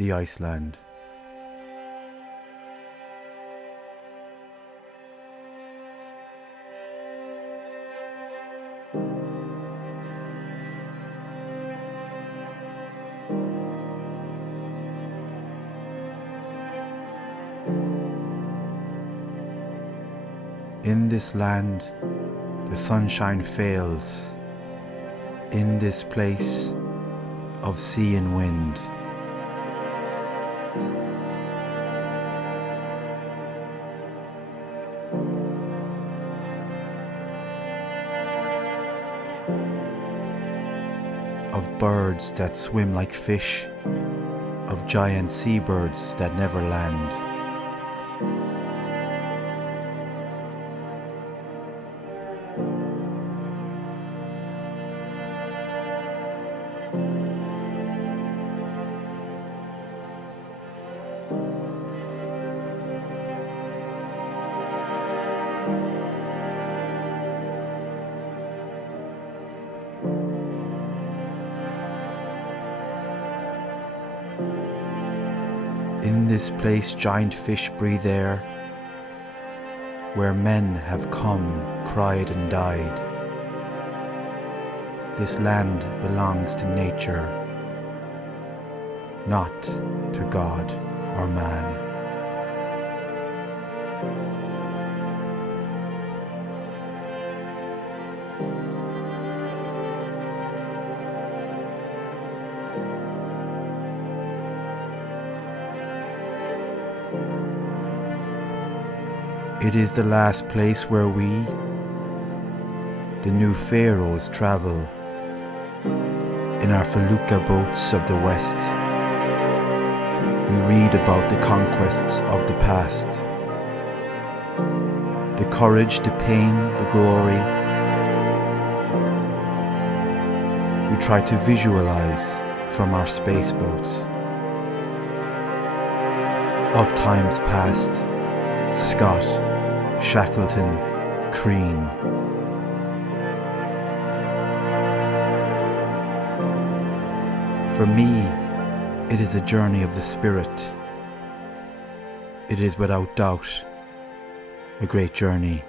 the Iceland. In this land, the sunshine fails. In this place of sea and wind. Of birds that swim like fish, of giant seabirds that never land. In this place giant fish breathe air, where men have come, cried and died. This land belongs to nature, not to God or man. It is the last place where we, the new pharaohs, travel in our felucca boats of the west. We read about the conquests of the past, the courage, the pain, the glory. We try to visualize from our space boats of times past. Scott, Shackleton, Crean. For me, it is a journey of the spirit. It is without doubt a great journey